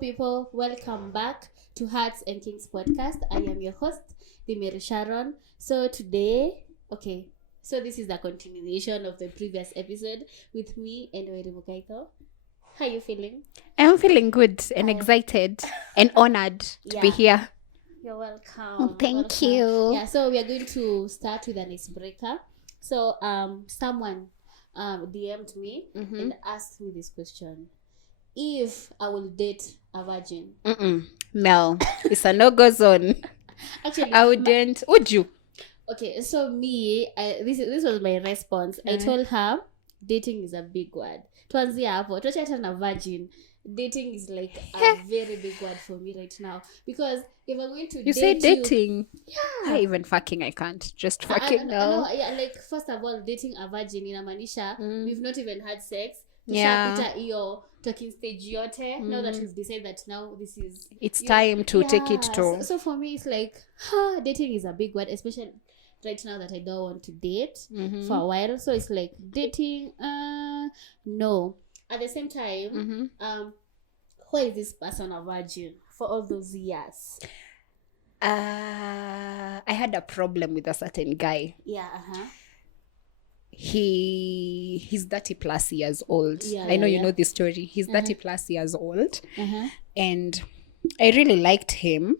people, welcome back to Hearts and Kings podcast. I am your host, Dimeri Sharon. So today, this is the continuation of the previous episode with me and Mimo Gaitho. How are you feeling? I'm feeling good and excited and honored to be here. You're welcome. Oh, thank you. Yeah, so we are going to start with an icebreaker. So someone DM'd me and asked me this question. If I will date a virgin. No, it's a no-go zone. Actually, I wouldn't. Would you? Okay, so me, this was my response. I told her, dating is a big word. Tuanzia hapo, tuacha na virgin. Dating is like a very big word for me right now. Because if I'm going to date you... say dating? Yeah. Even fucking, I can't. Just fucking, no. Yeah, like, first of all, dating a virgin inamaanisha, we've not even had sex. Yeah. Talking stage yote. Now that we've decided that now this is... It's time to take it to... So for me, it's like, dating is a big word, especially right now that I don't want to date for a while. So it's like, dating, no. At the same time, why is this person a virgin for all those years? I had a problem with a certain guy. Yeah, He's 30 plus years old. I know you know this story. He's 30 plus years old. And I really liked him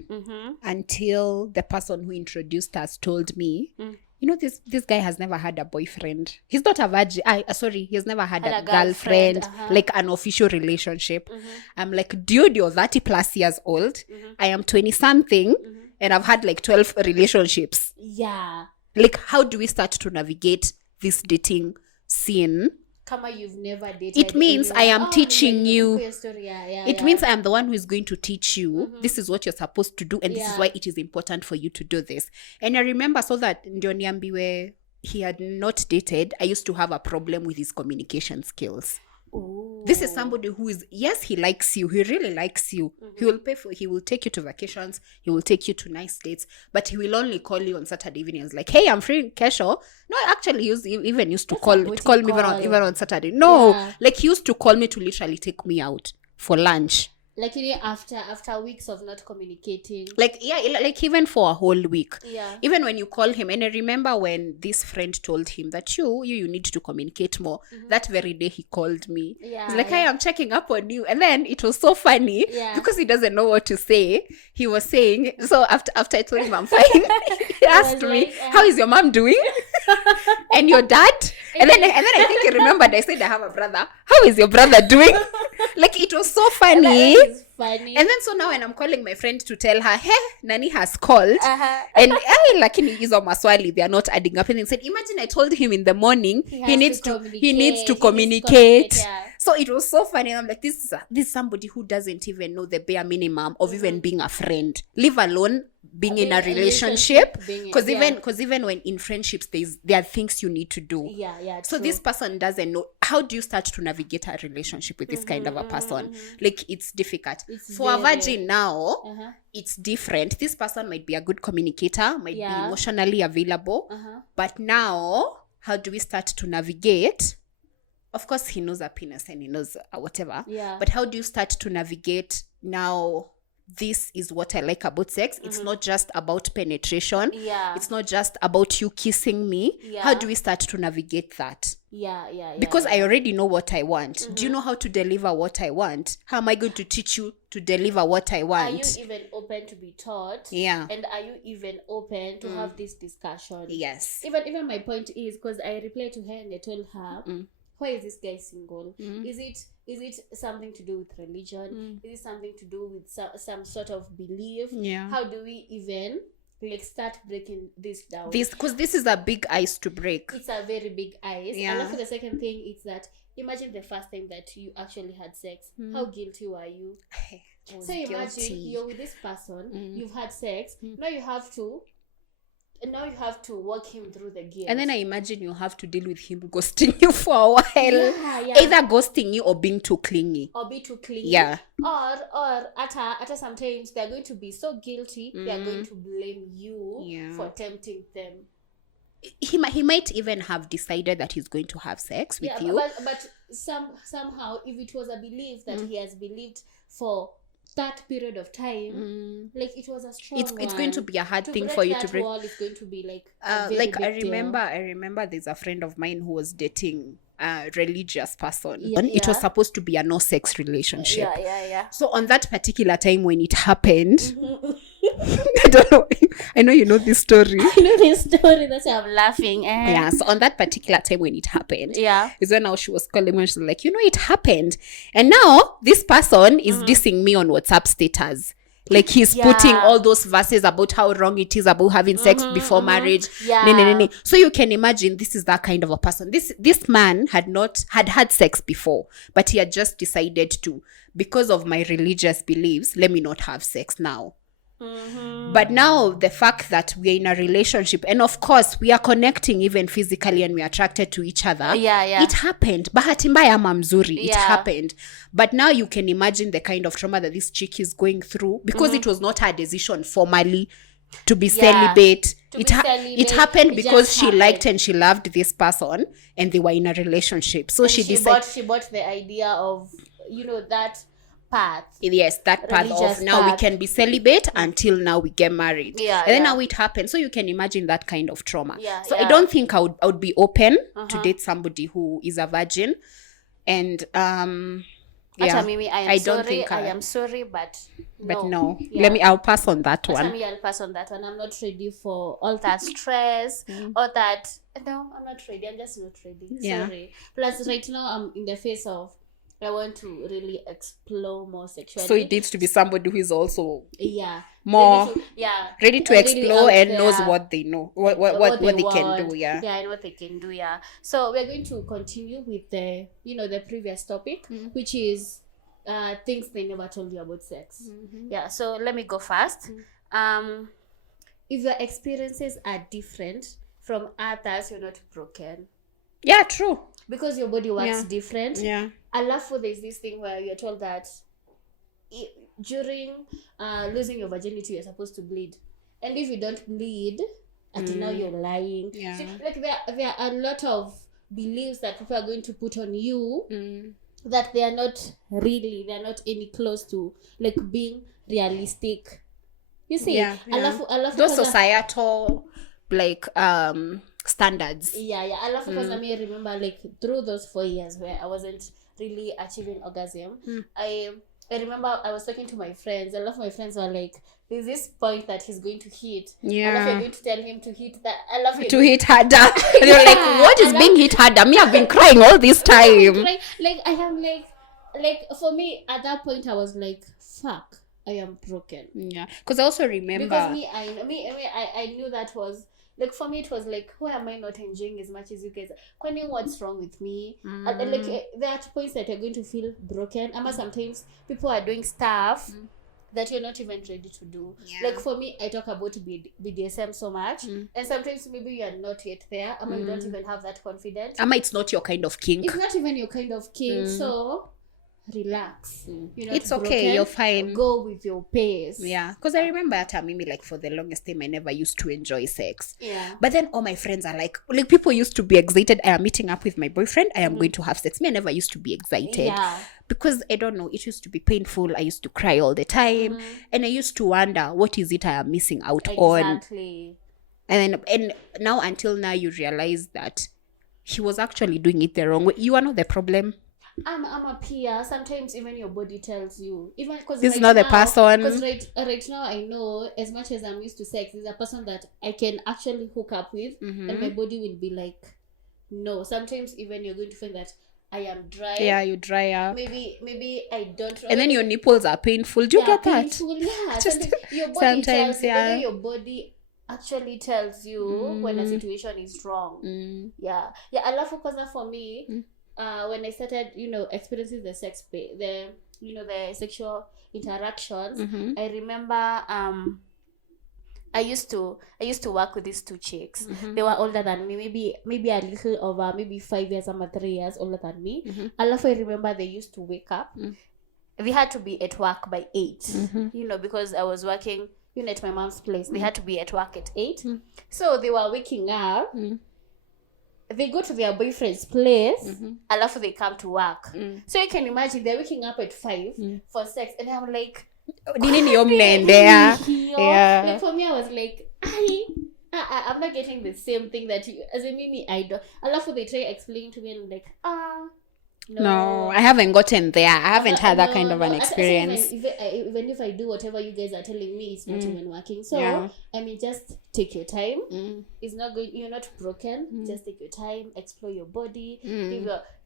until the person who introduced us told me, you know, this guy has never had a boyfriend. He's not a virgin. He has never had a girlfriend, like an official relationship. I'm like, dude, you're 30 plus years old. I am 20 something and I've had like 12 relationships. Yeah. Like, how do we start to navigate this dating scene? Kama you've never dated. It means I am teaching you. It means I am the one who is going to teach you. This is what you're supposed to do, and this is why it is important for you to do this. And I remember so that ndio niambiwe he had not dated, I used to have a problem with his communication skills. Ooh. This is somebody who is, yes, he likes you. He really likes you. He will take you to vacations. He will take you to nice dates. But he will only call you on Saturday evenings. Like, hey, I'm free, Kesho. No, actually, he even used to call me even on Saturday. No, like he used to call me to literally take me out for lunch. Like, you know, after weeks of not communicating. Like, yeah, like even for a whole week. Yeah. Even when you call him. And I remember when this friend told him that you need to communicate more. That very day he called me. Yeah. He's like, hey, I'm checking up on you. And then it was so funny because he doesn't know what to say. He was saying, so after I told him I'm fine, he asked me, how is your mom doing? And your dad? And then I think he remembered I said I have a brother. How is your brother doing? Like, it was so funny. Funny. And then so now when I'm calling my friend to tell her, hey, Nani has called, and lakini hizo maswali, they are not adding up. And he said, imagine I told him in the morning he needs to communicate. Yeah. So it was so funny. I'm like, this is somebody who doesn't even know the bare minimum of even being a friend, leave alone being in a relationship. Because even when in friendships there are things you need to do. So this person doesn't know. How do you start to navigate a relationship with this kind of a person? Like, it's difficult. For a virgin now, it's different. This person might be a good communicator, might be emotionally available. But now, how do we start to navigate? Of course, he knows a penis and he knows whatever. Yeah. But how do you start to navigate now? This is what I like about sex. It's not just about penetration. Yeah. It's not just about you kissing me. Yeah. How do we start to navigate that? Because I already know what I want. Do you know how to deliver what I want? How am I going to teach you to deliver what I want? Are you even open to be taught? Yeah. And are you even open to have this discussion? Yes. Even my point is, because I replied to her and I told her, why is this guy single? Is it something to do with religion? Is it something to do with some sort of belief? Yeah. How do we even start breaking this down? Because this is a big ice to break. It's a very big ice. Yeah. And also the second thing is that imagine the first time that you actually had sex. How guilty were you? So imagine you're with this person, you've had sex, now you have to walk him through the guilt. And then I imagine you have to deal with him ghosting you for a while. Either ghosting you or being too clingy. Yeah. Or at sometimes they're going to be so guilty, they're going to blame you for tempting them. He might even have decided that he's going to have sex with you. But somehow, if it was a belief that he has believed for that period of time, like it was a strong it's going to be a hard thing break for you that to break. wall is going to be like a very like big deal. I remember there's a friend of mine who was dating a religious person. Yeah, It was supposed to be a no sex relationship. Yeah. So on that particular time when it happened, I don't know. I know you know this story. I know this story, that's why I'm laughing. Yeah, so on that particular time when it happened, Yeah. is when now she was calling me. She's like, it happened, and now this person is dissing me on WhatsApp status. Like he's putting all those verses about how wrong it is about having sex before marriage. Yeah. So you can imagine this is that kind of a person. This man had sex before, but he had just decided to, because of my religious beliefs, let me not have sex now. But now the fact that we're in a relationship, and of course we are connecting even physically and we're attracted to each other, it happened. Bahati mbaya ama mzuri, it happened. But now you can imagine the kind of trauma that this chick is going through, because it was not her decision formally to be celibate. It happened because she liked and she loved this person and they were in a relationship. So she decided, she bought the idea of that path. Yes, that path of now we can be celibate until now we get married. And then now it happens. So you can imagine that kind of trauma. So I don't think I would be open to date somebody who is a virgin. And Mimi, I am sorry, but no. I'll pass on that one. I'll pass on that one. I'm not ready for all that stress, all that. No, I'm not ready. I'm just not ready. Sorry. Plus, right now I'm in the phase of I want to really explore more sexuality. So it needs to be somebody who is also more ready to explore and knows what they know, what they can do. And what they can do. So we're going to continue with the the previous topic, which is things they never told you about sex. So let me go first. If your experiences are different from others, you're not broken. Yeah, true. Because your body works different. Alafu, there's this thing where you're told that during losing your virginity, you're supposed to bleed. And if you don't bleed, until now you're lying. So, like there are a lot of beliefs that people are going to put on you that they're not any close to like being realistic. You see? Alafu, those societal like standards. Alafu, because I remember like through those 4 years where I wasn't really achieving orgasm, I remember I was talking to my friends. A lot of my friends were like, there's this point that he's going to hit. I love you're going to tell him to hit that. I love you to hit harder. And you're like, what is being hit harder? Me, I've been crying all this time. Like I am like for me at that point I was like, fuck, I am broken. Because I also remember, because I knew that was like, for me it was like, why am I not enjoying as much as you guys? What's wrong with me? Like there are points that you're going to feel broken. Sometimes people are doing stuff that you're not even ready to do. Like for me, I talk about BDSM so much, and sometimes maybe you are not yet there. You don't even have that confidence. It's not your kind of kink. It's not even your kind of kink. So relax. It's okay, you're fine. Go with your pace. Because I remember at Mimi, like for the longest time I never used to enjoy sex. But then all my friends are like people used to be excited. I am meeting up with my boyfriend, I am going to have sex. Me, I never used to be excited. Because I don't know, it used to be painful. I used to cry all the time, and I used to wonder, what is it I am missing out on? And now until now you realize that he was actually doing it the wrong way. You are not the problem. I'm a peer. Sometimes even your body tells you, even because this is not the person. Because right now I know, as much as I'm used to sex, there's a person that I can actually hook up with, and my body will be like, no. Sometimes even you're going to find that I am dry. You dry up. Maybe I don't. And then your nipples are painful. Do you get that? Painful, your body tells you, your body actually tells you when a situation is wrong. I love because for me. When I started, experiencing the the sexual interactions, I remember I used to work with these two chicks. They were older than me, maybe a little over, maybe 5 years or 3 years older than me. I remember they used to wake up. We had to be at work by 8, because I was working at my mom's place. They had to be at work at 8. So they were waking up. They go to their boyfriend's place, alafu they come to work. So you can imagine they're waking up at 5 for sex, and I'm like, Like for me, I was like, I'm not getting the same thing that you, as in me, I don't. I love when they try explaining to me, and I'm like, no, I haven't gotten there. I haven't had that kind of an experience. Even if I do whatever you guys are telling me, it's not even working. So I mean, just take your time. It's not good. You're not broken. Just take your time. Explore your body.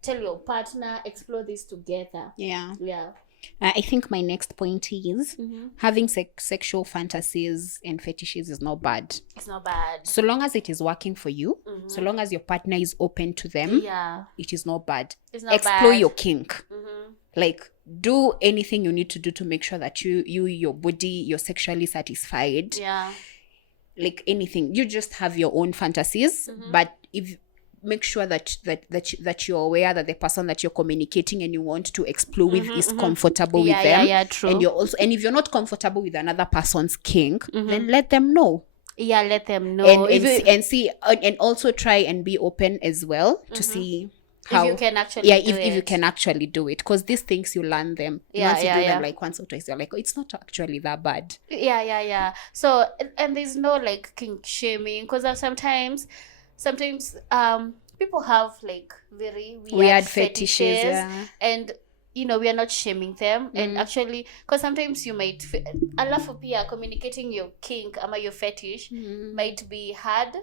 Tell your partner. Explore this together. Yeah. Yeah. I think my next point is having sexual fantasies and fetishes is not bad. It's not bad. So long as it is working for you, so long as your partner is open to them, it is not bad. It's not Explore bad. your kink. Like, do anything you need to do to make sure that your body, you're sexually satisfied. Yeah. Like anything. You just have your own fantasies, but make sure that you're aware that the person that you're communicating and you want to explore with is comfortable with them. Yeah, true. And if you're not comfortable with another person's kink, then let them know. Yeah, let them know. And also try and be open as well to see how if you can actually if you can actually do it, because these things you learn them. Once you do them like once or twice, you're like, oh, it's not actually that bad. So and there's no like kink shaming, because sometimes people have like very weird fetishes and we are not shaming them. And actually, because sometimes you might communicating your kink or your fetish might be hard.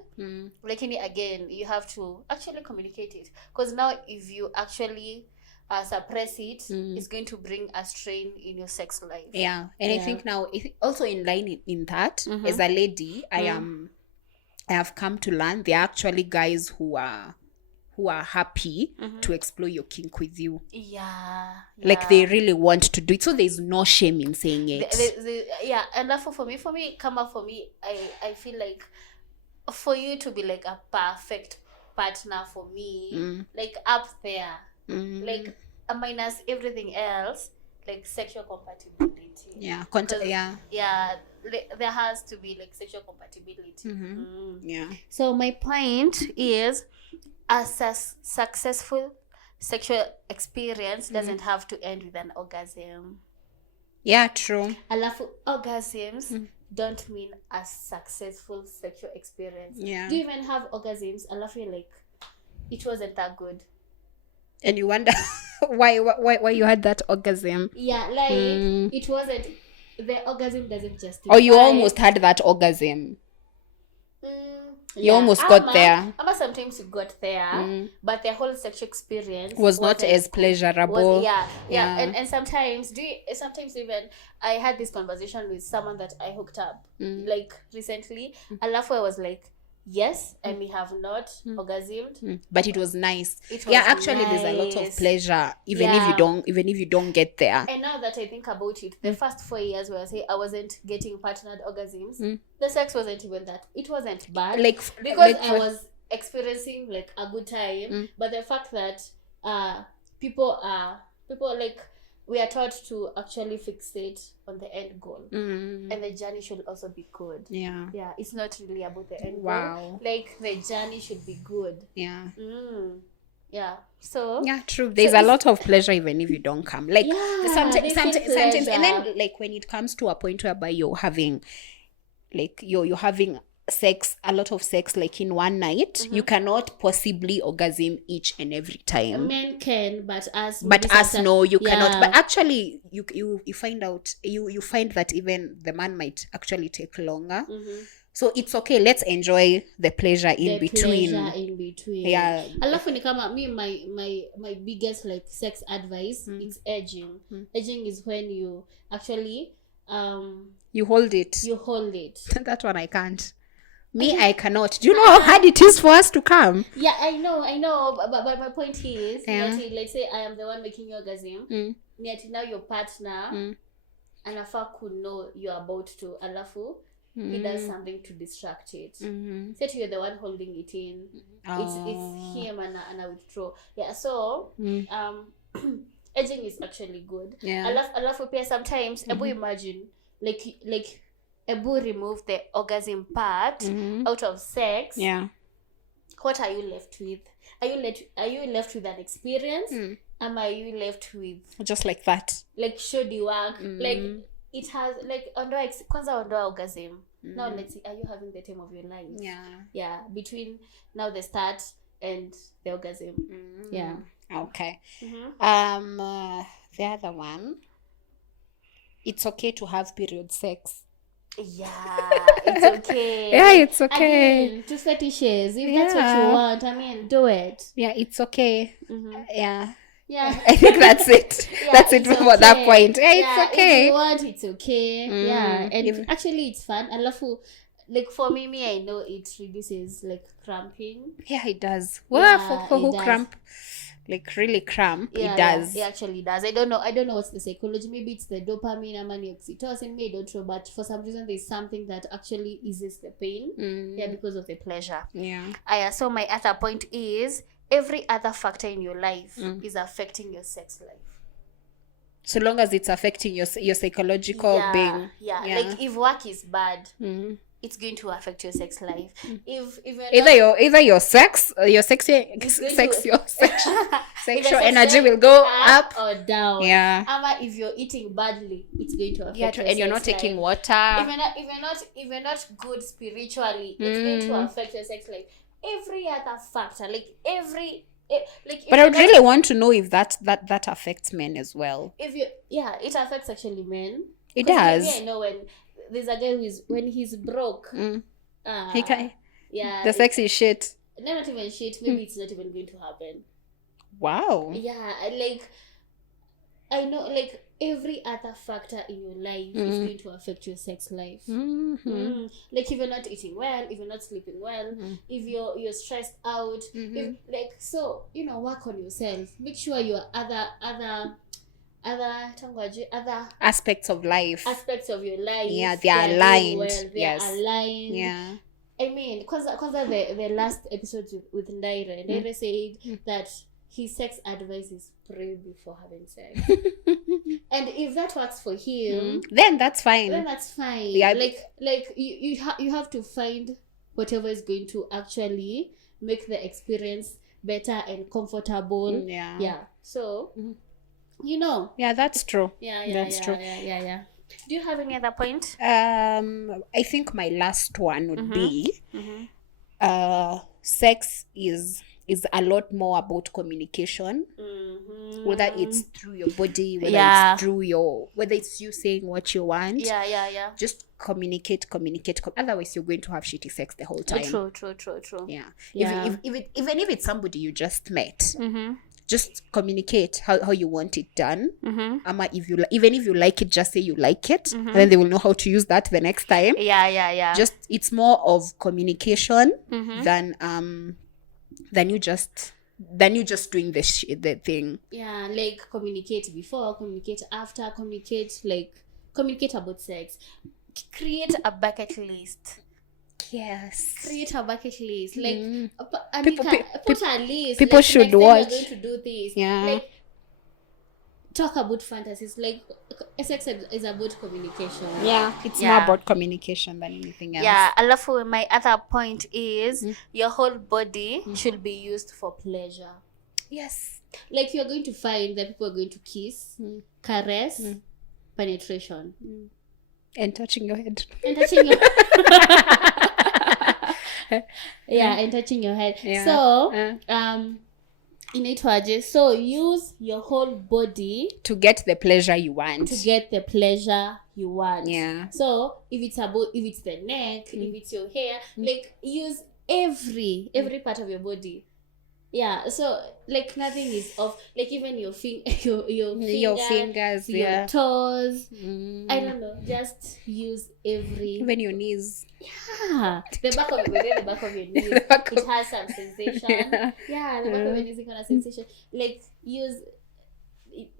Like again, you have to actually communicate it, because now if you actually suppress it, it's going to bring a strain in your sex life. I think now also in line in that, as a lady, I have come to learn there are actually guys who are happy to explore your kink with you. Like they really want to do it, so there's no shame in saying it. And therefore for me, I feel like for you to be like a perfect partner for me, like up there, like minus everything else, like sexual compatibility. There has to be like sexual compatibility. So my point is, a successful sexual experience doesn't have to end with an orgasm. Yeah, true. Alafu orgasms don't mean a successful sexual experience. Do you even have orgasms? Alafu you're like, it wasn't that good, and you wonder why you had that orgasm. It wasn't. The orgasm doesn't justify. Or you almost had that orgasm. You almost got there. Sometimes you got there, but the whole sexual experience was not as pleasurable. And sometimes even I had this conversation with someone that I hooked up like recently. I was like, yes, and we have not orgasmed, but it was nice. There's a lot of pleasure even if you don't get there. And now that I think about it, the first 4 years where I wasn't getting partnered orgasms, the sex wasn't even that. It wasn't bad, because I was experiencing like a good time. But the fact that people like, we are taught to actually fixate on the end goal, and the journey should also be good. It's not really about the end goal. Like the journey should be good. So true. There's a lot of pleasure even if you don't come. Like sometimes, and then like when it comes to a point whereby you're having sex, a lot of sex, like in one night, you cannot possibly orgasm each and every time. Men can, but us no, you cannot. But actually you find that even the man might actually take longer. So it's okay, let's enjoy the pleasure in between. Alafu ni kama me, my biggest like sex advice, it's edging. Edging is when you actually you hold it. That one I can't. I cannot. Do you know how hard it is for us to come? I know. But my point is, let's say I am the one making orgasm. Now your partner, alafu could know you're about to. Alafu he does something to distract it. Say you're the one holding it in. It's him and I withdraw. So edging is actually good. Alafu pia sometimes Ebu imagine like Ebu remove the orgasm part out of sex. What are you left with? Are you left with an experience? Are you left with just like that? Like shoddy work? Like it has like kwanza ondoa orgasm. Now let's see, are you having the time of your life? Yeah, between now the start and the orgasm. Yeah. Okay. The other one, it's okay to have period sex. Yeah, it's okay. Yeah, it's okay. Again, to fetishes. If that's what you want, I mean, do it. Yeah, it's okay. Yeah. I think that's it. That's it for that point. Yeah, it's okay. If you want, it's okay. Yeah, and actually, it's fun. I love like for me, I know it reduces like cramping. Yeah, it does. Well, for who cramp, like really cramp, it does. It actually does. I don't know what's the psychology. Maybe it's the dopamine and oxytocin. Maybe I don't know, but for some reason there's something that actually eases the pain. Yeah, because of the pleasure. Yeah. So my other point is every other factor in your life is affecting your sex life. So long as it's affecting your psychological being. Yeah. Like if work is bad, it's going to affect your sex life. If either your sexual energy will go up or down. Yeah. Ama if you're eating badly, it's going to affect your and you're not taking water. If you're not good spiritually, it's going to affect your sex life. Every other factor, but I would really want to know if that affects men as well. It affects actually men. It does. Maybe I know when there's a guy when he's broke. He can. Yeah. The sex is shit. No, not even shit. Maybe it's not even going to happen. Wow. Yeah, I know, every other factor in your life is going to affect your sex life. Like if you're not eating well, if you're not sleeping well, if you're stressed out, if work on yourself. Make sure your other aspects of life. Aspects of your life. Yeah, they are aligned. Well, they are aligned. Yeah. I mean, because the last episode with Ndaire said that his sex advice is pray before having sex. And if that works for him, then that's fine. Yeah. You have to find whatever is going to actually make the experience better and comfortable. Yeah. So, Yeah, that's true. Yeah. That's true. Yeah. Do you have any other point? I think my last one would be sex is a lot more about communication. Whether it's through your body, whether it's you saying what you want. Yeah. Just communicate. Otherwise, you're going to have shitty sex the whole time. True. Yeah. Even if it's somebody you just met, just communicate how you want it done. Ama even if you like it, just say you like it, and then they will know how to use that the next time. Yeah. Just it's more of communication than you just doing the thing. Yeah, like communicate before, communicate after, communicate about sex. Create a bucket list. Yes. Create a bucket list. Put a list. People should watch. You're going to do this. Yeah. Talk about fantasies. Sex is about communication. Yeah, it's more about communication than anything else. Yeah, alafu my other point is your whole body should be used for pleasure. Yes. Like you're going to find that people are going to kiss, caress, penetration. And touching your head. And touching your and touching your head. Yeah. So, so use your whole body to get the pleasure you want. Yeah. So if it's the neck, if it's your hair, use every part of your body. Yeah. So nothing is off. Even your fingers, your toes. I don't know. Just use even your knees. Yeah. The back of your knees. It has some sensation. Yeah. The back of your knees has a sensation. Use.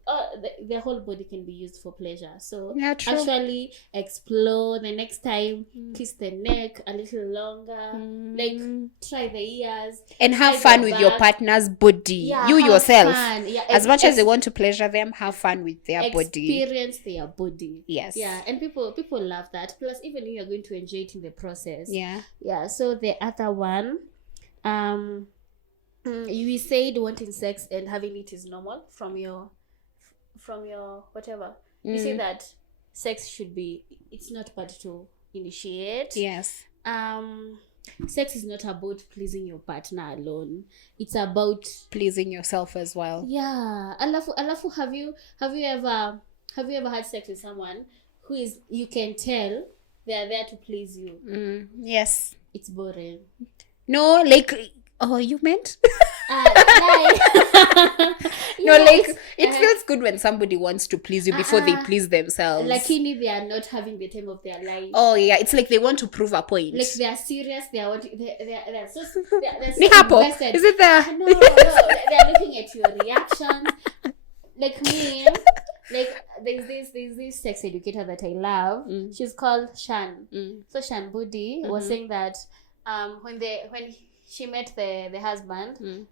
The whole body can be used for pleasure. So actually explore. The next time, kiss the neck a little longer. Try the ears and have fun with your partner's body. You yourself, as much as they want to pleasure them, have fun with their body. Experience their body. Yes. Yeah, and people love that. Plus, even you are going to enjoy it in the process. Yeah. So the other one, you said wanting sex and having it is normal from your whatever. You say that sex should be, it's not bad to initiate. Yes. Sex is not about pleasing your partner alone. It's about pleasing yourself as well. Yeah. Alafu, have you ever had sex with someone who is, you can tell they are there to please you? Yes. It's boring. No, like, oh, you meant? No, Yes. like, it feels good when somebody wants to please you before they please themselves. Luckily, they are not having the time of their life. Oh yeah, it's like they want to prove a point. Like they are serious. They're so Nihapo, invested. is it there? No, they're looking at your reactions. Like me, like there's this sex educator that I love. She's called Shan. So Shan Budi was saying that when she met the husband,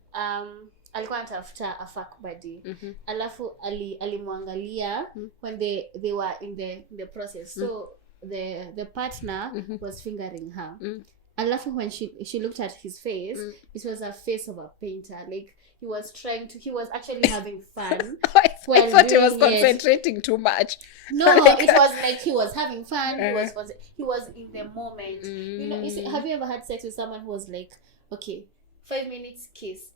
alikuwa anatafuta a fuck buddy. Alafu alimwangalia when they were in the process. So the partner was fingering her. Alafu when she looked at his face, it was a face of a painter. Like he was actually having fun. I thought he was concentrating too much. No, it was like he was having fun. He was in the moment. You know, have you ever had sex with someone who was like, okay, 5 minutes kiss.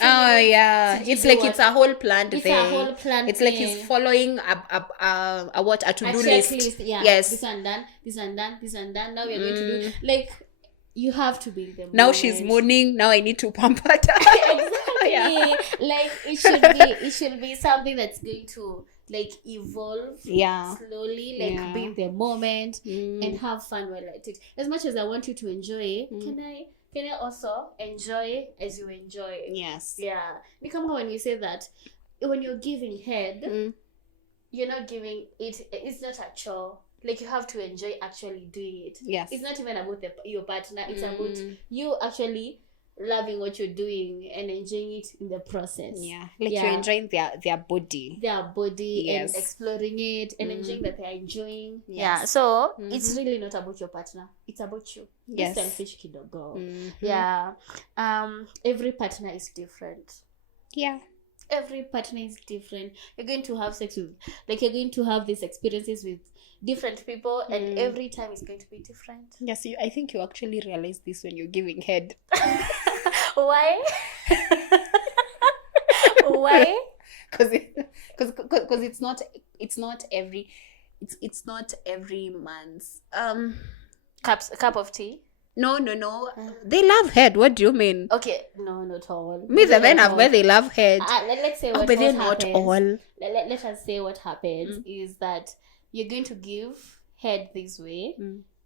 Oh yeah, it's like it's a whole planned thing. It's a whole planned It's like he's following a to-do list. Yeah. Yes. This one done. Now we're going to do, like, you have to be in the moment. Now she's mourning. Now I need to pamper her. Exactly. Yeah. Like it should be something that's going to like evolve. Yeah. Slowly, like be in the moment and have fun while at it. As much as I want you to enjoy, can I also enjoy as you enjoy? Yes. Yeah. Because when you say that, when you're giving head, you're not giving it. It's not a chore. Like you have to enjoy actually doing it. Yes. It's not even about your partner. It's about you actually loving what you're doing and enjoying it in the process. Yeah. Like you're enjoying their body. Their body and exploring it and enjoying that they're enjoying. Yes. Yeah. So it's really not about your partner. It's about you. Yes. Selfish kidogo. Yeah. Every partner is different. Yeah. Every partner is different. You're going to have sex with, like, you're going to have these experiences with different people, and every time it's going to be different. Yes, I think you actually realize this when you're giving head. Why? Why? Because it's not every man's cup of tea. No. They love head. What do you mean? Okay, no, not all. Me, the men have where they love head. Let's say what but they're happens. Not all. Let us say what happens is that you're going to give head this way,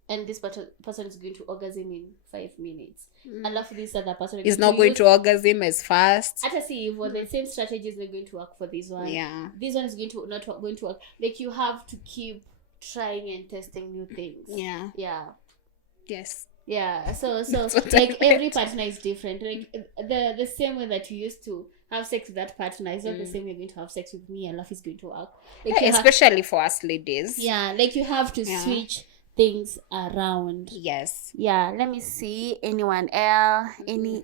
and this person is going to orgasm in 5 minutes. And after this other person is not going to orgasm as fast. At see if the same strategies are going to work for this one. Yeah. This one is not going to work. Like you have to keep trying and testing new things. Yeah. Yeah. Yes. Yeah. So like every partner is different. Like the same way that you used to have sex with that partner is not the same you're going to have sex with me, and life is going to work. Like especially for us ladies. Yeah, like you have to switch things around. Yes. Yeah. Let me see. Anyone else? Any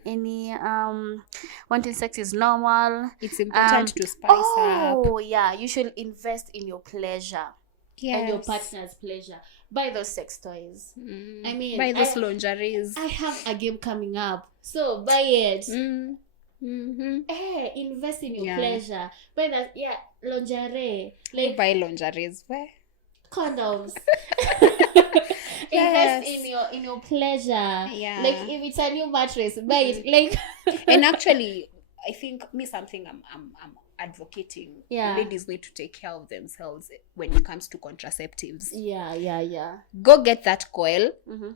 wanting sex is normal. It's important to spice up. Oh yeah, you should invest in your pleasure. Yes. And your partner's pleasure. Buy those sex toys. I mean, buy those lingeries. I have a game coming up, so buy it. Hey, invest in your pleasure. Buy that, lingerie. Like buy lingeries where? Condoms. Invest in your pleasure. Yeah. Like if it's a new mattress, buy it. Like and actually, I think something I'm advocating. Yeah. Ladies need to take care of themselves when it comes to contraceptives. Yeah. Go get that coil.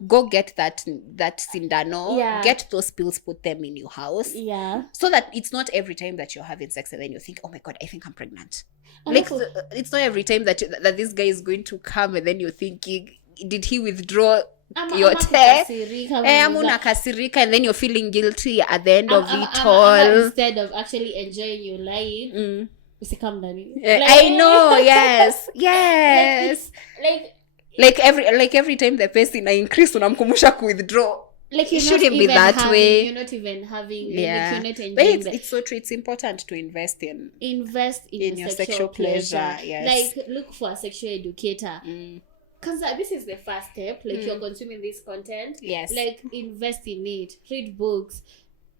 Go get that sindano. Yeah. Get those pills, put them in your house. Yeah. So that it's not every time that you're having sex and then you think, oh my God, I think I'm pregnant. Like it's not every time that this guy is going to come and then you're thinking, did he withdraw your tear? Kasirika, and then you're feeling guilty at the end of it all. Instead of actually enjoying your life, I know, yes. Like every time the pace ina increase unamkumusha ku withdraw. like it shouldn't be that way. You're not even having, yeah. like, you're not enjoying but it's so true. It's important to invest in your sexual pleasure. Yes. Like, look for a sexual educator. Because this is the first step. Like, you're consuming this content. Yes. Like, invest in it. Read books.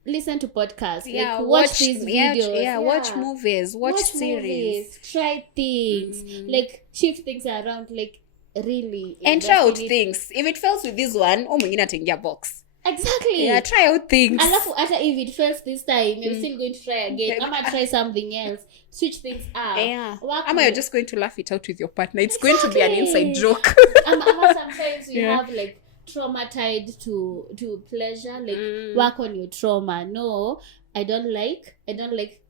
Listen to podcasts. Yeah, like, watch these videos. Yeah, watch movies. Watch series. Try things. Like, shift things around. Like, really. And try out things. If it fails with this one, mwingine ataingia box. Exactly. Yeah, try out things. Alafu hata if it fails this time, you're still going to try again. I'm gonna try something else. Switch things up. Yeah. You're just going to laugh it out with your partner. It's going to be an inside joke. Sometimes you have like trauma tied to pleasure. Like work on your trauma. No, I don't like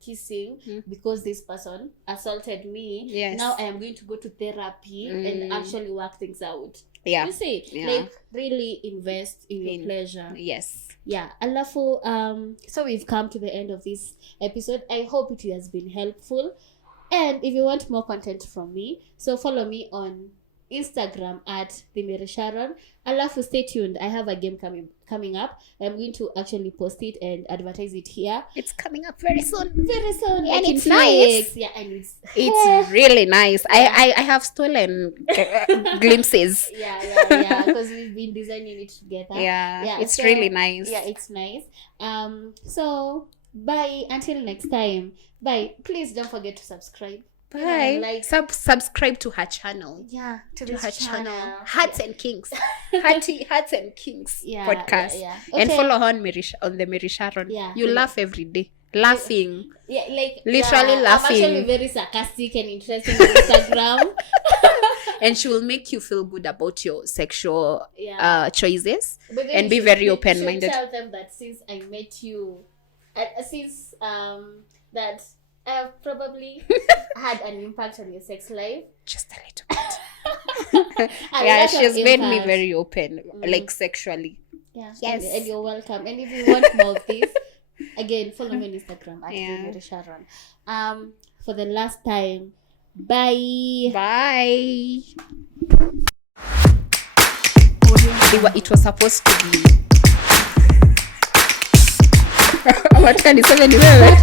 kissing because this person assaulted me. Yes. Now I am going to go to therapy and actually work things out. Yeah. You see, like really invest in your pleasure. Yes. Yeah. Alafu, so we've come to the end of this episode. I hope it has been helpful. And if you want more content from me, so follow me on Instagram at the Mary Sharon. Alafu, stay tuned. I have a game coming up. I'm going to actually post it and advertise it here. It's coming up very soon. Very soon. And it's nice. Yeah, and it's really nice. I have stolen glimpses. Yeah. Because we've been designing it together. Yeah. It's really nice. Yeah, it's nice. So bye until next time. Bye. Please don't forget to subscribe. Bye. Subscribe to her channel. Yeah, to her channel. Hearts and Kinks. Hearts and Kinks podcast. Yeah. Okay. And follow her on the Mary Sharon. Yeah. You laugh every day. Laughing. Yeah, like literally laughing. I'm actually very sarcastic and interesting on Instagram. And she will make you feel good about your sexual choices and be you very should open-minded. Tell them that since I met you, since that I have probably had an impact on your sex life. Just a little bit. Yeah, she's made me very open, like sexually. Yeah. Yes. And you're welcome. And if you want more of this, again, follow me on Instagram at Mary Sharon. For the last time, bye. Bye. It was supposed to be. What can you say anyway?